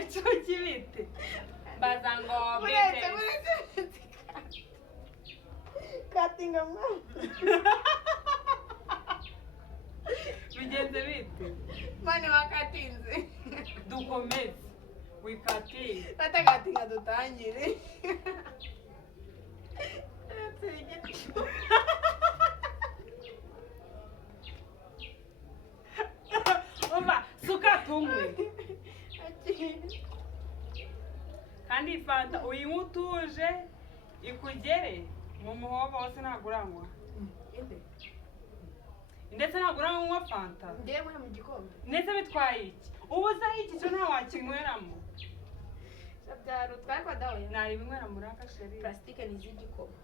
Icyo kibite baza ngo bite katinga mwana bigenze bite mani wakatinze dukomeze wikatinga batakatinga dutangire umva suka tumwe kandi fanta uyinywa utuje ikugere mu muhogo wose ntabwo uranywa ndetse ntabwo uranywa fanta ngiye muri mu gikombe ndetse bitwaye iki ubu se iki cyo nta wakinyweramo byaro twakwa dawe nari binywera muri akasheri plastique ni z'igikoma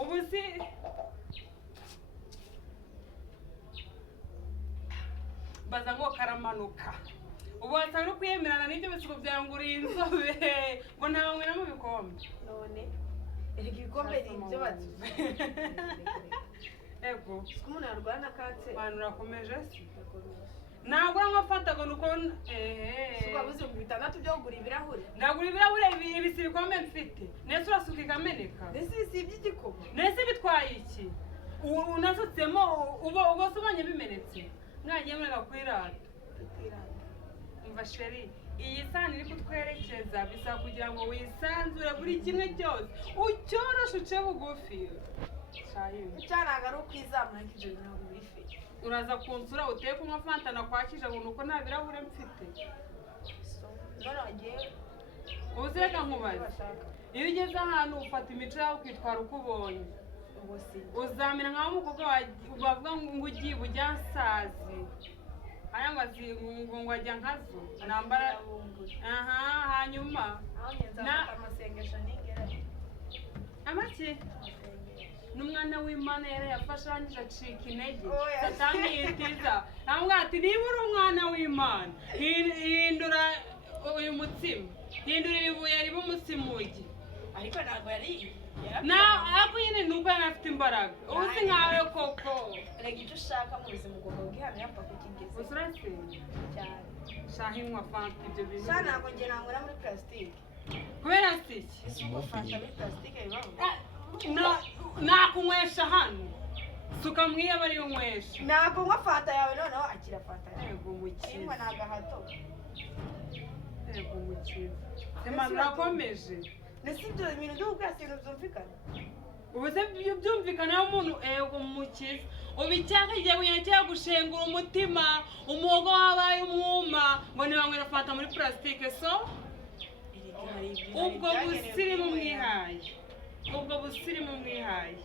ubu si baza ngo karamanuka ubu wasanga uri kwiyemerana n'ibyo bisuko byawe ngo uri inzobe ngo ntabanywera mu bikombe none erega ibikombe ni ibyo bazi ego umuntu arwana kanseri abantu urakomeje se ntabwo uranywa nuko suka buzi mu bitandatu byo kugura ibirahure ndagura ibirahure ibi si ibikombe mfite nese urasuka ikameneka ese si iby'igikoma nese bitwaye iki unasutsemo uba ubonye bimenetse mwagiye murega kwirata umva sheri iyi sahani iri kutwerekeza bisaba kugira ngo wisanzure buri kimwe cyose ucyoroshe uce bugufi cyanaga ari ukwizamura nk'ibyo bintu bifi uraza kunsura uteye kunywa fanta nakwakije ngo nuko nta birahure mfite none wagiye ubu se reka nkubaze iyo ugeze ahantu ufata imico yawe ukitwara uko ubonye uzamera nk'aho umukobwa bavuga ngo ugiye ubujyasazi aya ngo ajya nkazo nambara aha hanyuma amasengesho n'ingera amaki n'umwana w'Imana yari yafashe arangije acika intege satani yitiza ntabwo ati niba uri umwana w'Imana hindura uyu mutsima hindura ibibuye riba umutsimugi ariko ntabwo yari ariko nyine ni uko yari afite imbaraga ubu si nkawe koko rega icyo ushaka mu buzima ugomba kubwihana yapfa kukigeza gusa urasenga cyane shaha inywa fanta ibyo bintu sha ntabwo njye nangura muri plastique kubera si iki ese uko fanta muri plastique bibaho nakunywesha hano suka mwiye aba ariyo nywesha ntabwo nywa fanta yawe noneho akira fanta yawe yego mukiza inywa ni agahato yego mukiza semana urakomeje ndetse ibyo bintu byo gukora ibintu byumvikana ubu se byumvikana umuntu ego mukiza ubu icyaka kigiye kugenda cyagushengura umutima umuhogo wabaye umwuma ngo ntibanywera fanta muri plastique so ubwo busirimu mwihaye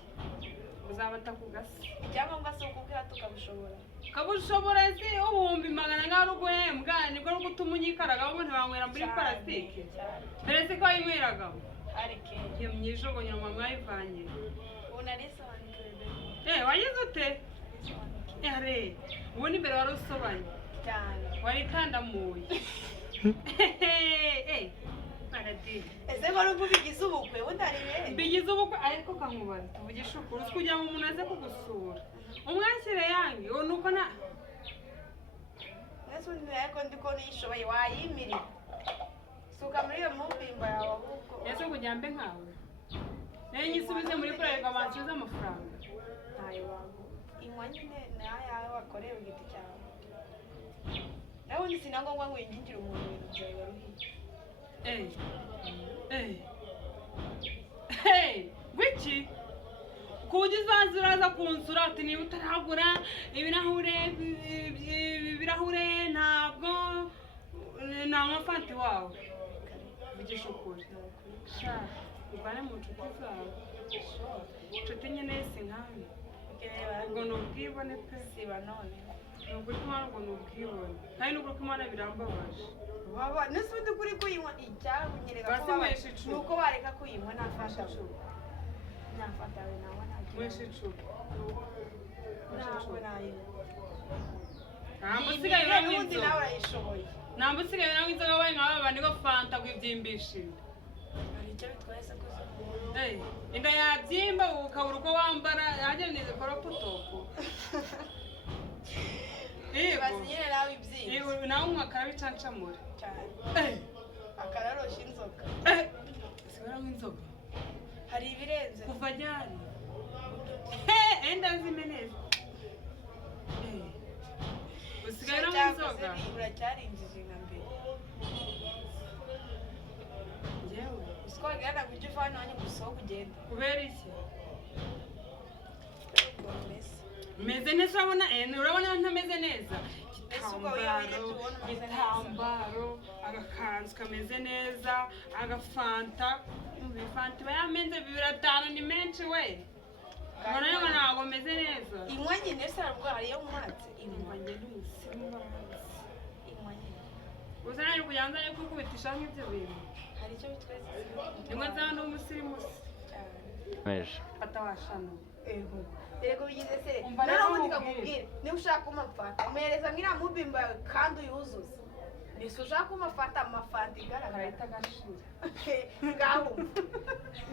uzabata ku gasi icyangombwa si ukubwira tukabushobora kabushobora si ubuhumbi magana ngaho uri guhembwa nibwo uri gutuma unyikaraga ngo ntibanywera muri plastique mbere se ko wayinyweraga arike iyo myijogonyera mama mwayivanye ubu narisobanukiwe wagize ute ubundi imbere wari usobanye cyane warikandamuye ese ko n'ubwo bigize ubukwe butarire bigize ubukwe ariko kankubaza tuvugisha ukuri kugira ngo umuntu aze kugusura umwakire yange nuko na mwese undi ariko ndiko nishoboye wayimirira suka muri iyo mumpimba yawe ahubwo ese kugira mbe nkawe nayo nyisubize muri kurerwa bansubize amafaranga ntayo wangu inywa nyine nayawe wakoreye ku giti cyawe nawe undi sinangombwa ngo winjingire umuntu ibintu byawe waruhiye gwiki kuburyo uzaza uraza kunsura ati niba utaragura ibirahure ntabwo nanywa fanta wawe vugisha ukuri urwane mu nshuti zawe inshuti nyine si nkawe ubwo ni ubwibone pe siba none ni ukuri ko imana ubwo ni ubwibone kandi n'ukuri ko imana birambabaje baba nese ubundi kuri kuyinywa icyabunyereka ko ni uko bareka kuyinywa nta fanta nta fanta yawe nawe mweshe icupa ntabwo nayinywa ntabwo usigaye uranywa undi nawe urayishoboye ntabwo usigaye uranywa inzoga wabaye nka babandi ko fanta ngo ibyimbishije hari icyo bitwaye se kuzo inda yabyimba ukabura uko wambara yageneye koroputopu ibaze nyine nawe ibyinshi nawe unywa akarabicancamura cyane akararosha inzoga sigara nk'inzoga hari ibirenze kuva ryari enda zimeneza usigaye unywa inzoga uracyarinjije nka mbere njyewe usiko wagira ngo ujye uvana wanyu gusohoka ugenda kubera iki meze meze neza urabona ntameze neza igitambaro agakanzu kameze neza agafanta fanta iba yamenze 5 ni menshi we ubona yo ntabwo meze neza inywa nyine se ararwaye iyo mwatse inywa njye n'umusimu inywa nyine uzanari kugira ngo nzajye kwikubitisha nk'ibyo bintu hari icyo bitwese rimwe nzaba ndi umusirimu fata washano Erego bigize se none ubundi kakubwira niba ushaka umafanta umuhereza nk'iriya mubimba yawe kandi uyuzuze nise ushaka umafanta amafanta igaragara ahita agashira ngaho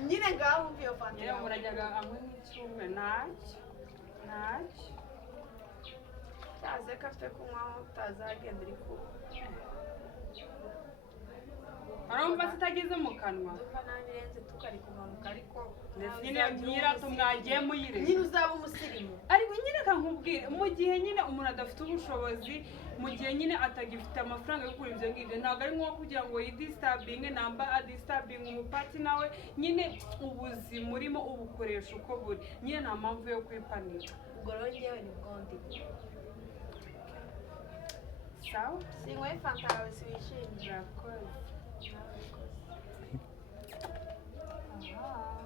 nyine ngaho umva iyo fanta yewe murajyaga anywe nk'icyumwe ntacyo cyaze kafe kunywaho utazagenda uri kuba arumva zitagize mu kanwa duka nabirenze tukari kumanuka ariko ndetse nyine nyirato mwagiye muyire nyine uzaba umusirimu ariko nyine kankubwire mu gihe nyine umuntu adafite ubushobozi mu gihe nyine atagifite amafaranga yo kugura ibyo ngibyo ntabwo ari nko kugira ngo yidistabinge namba adistabinge umupati nawe nyine ubuzima urimo ubukoresha uko buri nyine nta mpamvu yo kwipanika ubwo rero njyewe ni bwondi sawa sinywe fanta yawe siwishimye urakoze aha